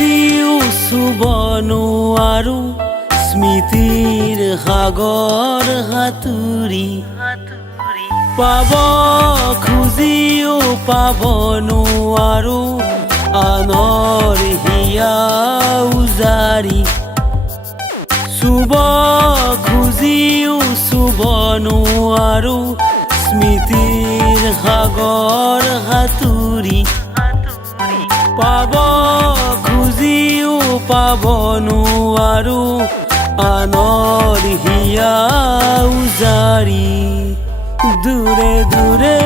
খুজিও চুব নোৱাৰো স্মৃতিৰ সাগৰ সাঁতুৰি পাব খুজিও পাব নোৱাৰো আনৰ হিয়া উজাৰি চুব খুজিও চুব নোৱাৰো স্মৃতিৰ সাগৰ সাঁতুৰি পাব খুজিও পাব নোৱাৰো আনৰ হিয়া উজাৰি দূৰে দূৰে